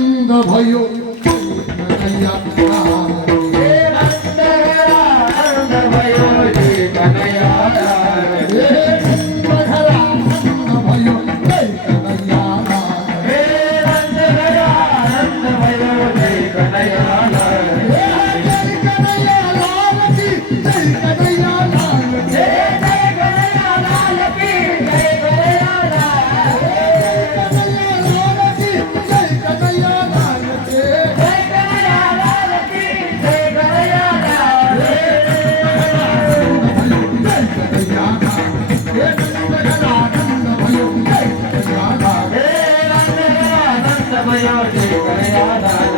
भयो कन्हैया लाल हे नंद घरा नंद भयो जी कन्हैया लाल हे नंद घरा नंद भयो कन्हैया लाल हे नंद घरा नंद भयो जी कन्हैया लाल जय कन्हैया लाल की जय कन्हैया लाल जय जय कन्हैया लाल की जय कन्हैया लाल कन्हैया लाल की जय कन्हैया लाल के जय कन्हैया लाल की जय कन्हैया लाल जय कन्हैया लाल हे नंद घरा नंद भयो कन्हैया लाल हे नंद घरा नंद भयो जी कन्हैया लाल